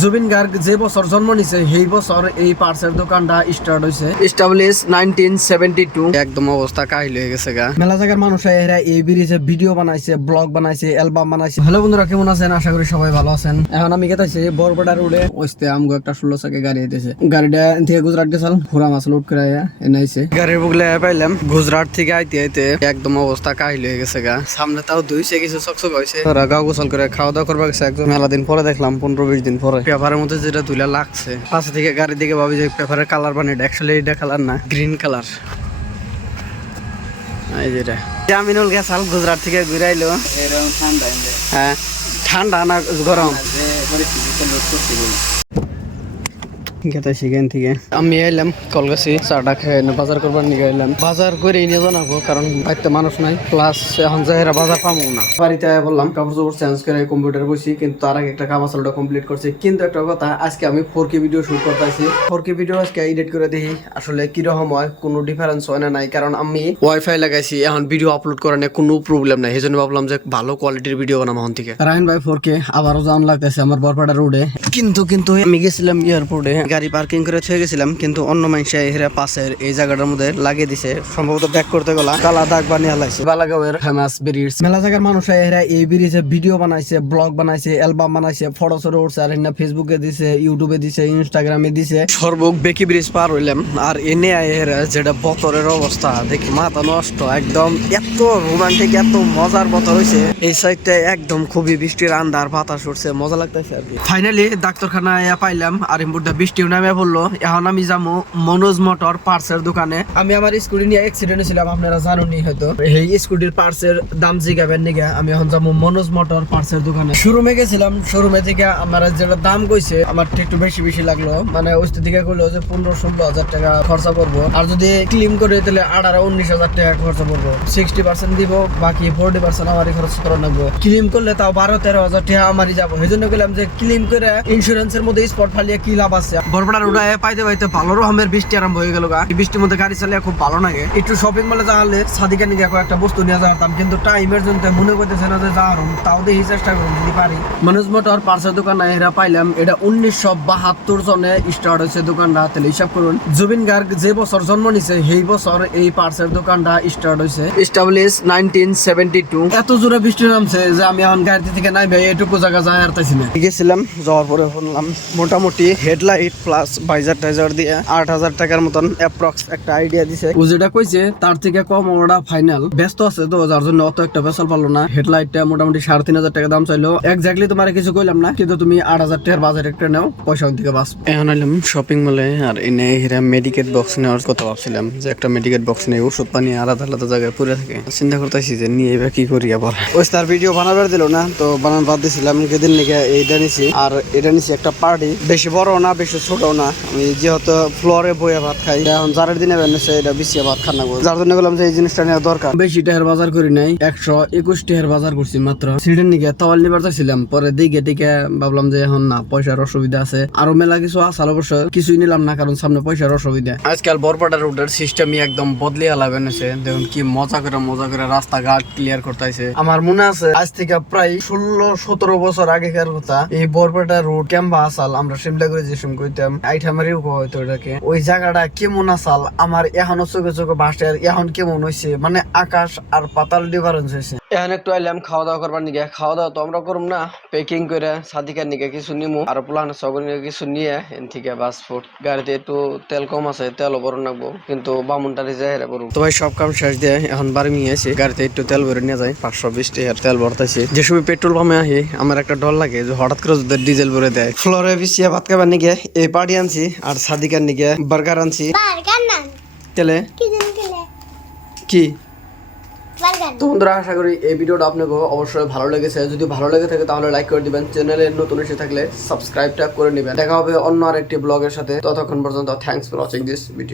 জুবিন গার্গ যে বছর জন্ম নিছে সেই বছর এই পার্সের দোকানটা স্টার্ট হয়েছে। এস্টাবলিশ 1972। একদম অবস্থা কাহিল হয়ে গেছে গা। মেলা জায়গার মানুষ এরা এই ব্রিজে ভিডিও বানাইছে, ব্লগ বানাইছে, অ্যালবাম বানাইছে। হ্যালো বন্ধুরা, কেমন আছেন? আশা করি সবাই ভালো আছেন। এখন আমি গেতেছি বরপেটা রোডে। ওইতে আমগো একটা 16 চাকা গাড়ি আইতেছে। গাড়িটা থেকে গুজরাট গেছাল, পুরা মাছ লোড করে এনাইছে। গাড়ির বুগলে পাইলাম গুজরাট থেকে আইতে আইতে একদম অবস্থা কাহিল হয়ে গেছে গা। সামনে তাও ধুইছে, কিছু চকচক হয়েছে। ওরা গাও গোসল করে খাওয়া দাওয়া করবা গেছে। একদম মেলা দিন পরে দেখলাম, 15-20 দিন পরে। পেপারের মধ্যে যেটা তুলে লাগছে, পাশে থেকে গাড়ি দিকে ভাবি যে পেপারের কালার বানিয়ে, অ্যাকচুয়ালি এটা কালার না, গ্রিন কালার। এই যেটা জামিনুল গেছাল গুজরাট থেকে ঘুরে আইলো। হ্যাঁ, ঠান্ডা না গরম? সেখান থেকে আমি এলাম কলগাছি, চাটা খেয়ে বাজার করবার নিয়ে এলাম। বাজার করে নিয়ে জানাবো, কারণ বাড়িতে মানুষ নাই, প্লাস এখন যাইরা বাজার পাবো না। বাড়িতে বললাম কাপড় চোপড় চেঞ্জ করে কম্পিউটার বসি, কিন্তু তার আগে একটা কাম আসলটা কমপ্লিট করছি। কিন্তু একটা কথা, আজকে আমি 4K ভিডিও শুট করতেছি। 4K ভিডিও আজকে এডিট করে দেখি আসলে কিরকম হয়, কোনো ডিফারেন্স হয় না নাই। কারণ আমি ওয়াইফাই লাগাইছি, এখন ভিডিও আপলোড করার কোনো প্রবলেম নাই। এই জন্য ভাবলাম যে ভালো কোয়ালিটির ভিডিও বানাবো এখন থেকে। রায়ন ভাই 4K আবারও জান লাগতেছে আমার বরপাড়া রোডে। কিন্তু আমি গেছিলাম এয়ারপোর্টে, গাড়ি পার্কিং করে ছুঁয়ে গেছিলাম, কিন্তু অন্য মানুষে এরা পাশের এই জায়গাটার মধ্যে লাগিয়ে দিছে। সম্ভবত ব্যাক করতে গেলা কালা দাগ বানিয়ে লাইছে। বালাগাঁওয়ের ফেমাস ব্রিজ। মেলা জায়গার মানুষ এরা এই ব্রিজে ভিডিও বানাইছে, ব্লগ বানাইছে, অ্যালবাম বানাইছে, ফটো ছড়ে উঠছে। আর এনে ফেসবুকে দিছে, ইউটিউবে দিছে, ইনস্টাগ্রামে দিছে। সর্বক বেকি ব্রিজ পার হইলাম, আর এনে এরা যেটা বতরের অবস্থা দেখি মাথা নষ্ট। একদম এত রোমান্টিক, এত মজার বতর হয়েছে। এই সাইডটা একদম খুবই বৃষ্টির আন্ধার, বাতাস উঠছে, মজা লাগতেছে আর কি। ফাইনালি ডাক্তারখানায় পাইলাম, আর ইম্পুরটা বৃষ্টিও নামে বললো। এখন আমি যাবো মনোজ মোটর পার্টসের দোকানে। আমি আমার স্কুটি নিয়ে অ্যাক্সিডেন্ট হয়েছিলাম, আপনারা জানুনি হয়তো। এই স্কুটির পার্টসের দাম জিগাবেন নিগে আমি এখন যাবো মনোজ মোটর পার্টসের দোকানে। শোরুমে গেছিলাম, শোরুমে থেকে আমার যেটা দাম কইছে আমার একটু বেশি লাগলো। মানে ওই দিকে কইলো যে 15-16 হাজার টাকা খরচা করবো, আর যদি ক্লিম করে তাহলে 18-19 হাজার টাকা খরচা করবো। 60% দিব, বাকি 40% আমারই খরচ করা লাগবো। ক্লিম করলে তাও 12-13 হাজার টাকা আমারই যাবো। এই জন্য গেলাম যে ক্লিম করে ইন্স্যুরেন্সের মধ্যে স্পট ফালিয়ে কি লাভ আছে। বরপেটা রোডে পাইতে ভালো রকমের বৃষ্টি আরম্ভ হয়ে গেল। এই বৃষ্টির মধ্যে গাড়ি চালিয়ে খুব ভালো লাগে। একটু শপিং মলে যাওয়ালে সাদিকা নিয়ে একটা বস্তু নিয়ে যাওয়াতাম, কিন্তু টাইমের জন্য মনে করতেছে না যে যাওয়ার, তাও দেখি চেষ্টা করুন যদি পারি। মনোজ মোটর পার্সের দোকান এরা পাইলাম। এটা 1972 সনে স্টার্ট হয়েছে দোকানটা। তাহলে হিসাব করুন, জুবিন গার্গ যে বছর জন্ম নিছে সেই বছর এই পার্সের দোকানটা স্টার্ট হয়েছে। এস্টাবলিশ 1972। এত জোরে বৃষ্টি নামছে যে আমি এখন গাড়ি থেকে নাই ভাই এটুকু জায়গা যায় হারতেছি না। গেছিলাম, যাওয়ার পরে শুনলাম মোটামুটি হেডলাইট প্লাস বাইজার টাইজার দিয়ে 8,000 টাকার মতন অ্যাপ্রক্স একটা আইডিয়া দিছে। ও যেটা কইছে তার থেকে কম ওটা ফাইনাল। ব্যস্ত আছে তো, যার জন্য অত একটা বেসাল পারলো না। হেডলাইটটা মোটামুটি 3,500 টাকা দাম চাইলো। এক্স্যাক্টলি তোমার কিছু কইলাম না, কিন্তু তুমি 8,000 টাকার বাজার একটা নাও, পয়সা ওই দিকে বাস। এখন এলাম শপিং মলে, আর এনে হিরা মেডিকেট বক্স নেওয়ার কথা ভাবছিলাম যে একটা মেডিকেট বক্স নিয়ে ওষুধ পানি আলাদা জায়গায় পড়ে থাকে। চিন্তা করতেছি যে নিয়ে এবার কি করি। আবার ওই তার ভিডিও বানাবার দিল না, তো বানান বাদ দিছিলাম। কেদিন লিখে এইটা নিছি, আর এটা নিছি একটা পার্টি। বেশি বড় না, বেশি ছোট না। আমি যেহেতু ফ্লোরে বইয়ে ভাত খাই, এখন যারের দিনে বেনেছে এটা বিছিয়ে ভাত খান না, যার জন্য বললাম যে এই জিনিসটা নেওয়া দরকার। বেশি টাকার বাজার করি নাই, 121 টাকার বাজার করছি মাত্র। সিডেন নিকে তাওয়াল নিবার চাইছিলাম, পরে দিকে ভাবলাম যে এখন না, পয়সার অসুবিধা আছে। আরো মেলা কিছু আসাল, অবশ্য কিছুই নিলাম না, কারণ সামনে পয়সার অসুবিধা। আজকাল বরপেটা রোডের সিস্টেমই একদম বদলে আলাবেনেছে। দেখুন কি মজা করে রাস্তাঘাট ক্লিয়ার করতেছে। আমার মনে আছে আজ থেকে প্রায় 16-17 বছর আগেকার কথা। এই বরপেটা রোড কেমবা আসাল, আমরা সিমলা করে যে সময় কইতাম আইঠামারিও হয়তো এটাকে। ওই জায়গাটা কেমন আসাল আমার এখনো চোখে ভাসে। এখন কেমন হয়েছে, মানে আকাশ আর পাতাল ডিফারেন্স হয়েছে। এখন একটু আইলাম খাওয়া দাওয়া করবার নিকে। খাওয়া দাওয়া তো আমরা করব না, প্যাকিং করে সাদিকার নিকে কিছু নিমু, আর প্লানের সগর নিকে কিছু নিয়ে এন থেকে বাস ফুট। গাড়িতে একটু তেল কম আছে, তেলও বড় নাকবো, কিন্তু বামুনটারি যায় হেরা বড়। তো ভাই সব কাম শেষ দিয়ে এখন বাড়ি নিয়ে আসি। গাড়িতে একটু তেল ভরে নিয়ে যায়, 520 টাকার তেল ভরতেছি। যে সময় পেট্রোল পাম্পে আহি আমার একটা ডর লাগে যে হঠাৎ করে যদি ডিজেল ভরে দেয়। ফ্লোরে বিছিয়ে ভাত খাবার নিকে এই পার্টি আনছি, আর সাদিকার নিকে বার্গার আনছি। তেলে কি তো বন্ধুরা, আশা করি এই ভিডিওটা আপনাকে অবশ্যই ভালো লেগেছে। যদি ভালো লেগে থাকে তাহলে লাইক করে দিবেন, চ্যানেলে নতুন এসে থাকলে সাবস্ক্রাইব করে নেবেন। দেখা হবে অন্য আরেকটি ব্লগের সাথে। ততক্ষণ পর্যন্ত thanks for watching this video.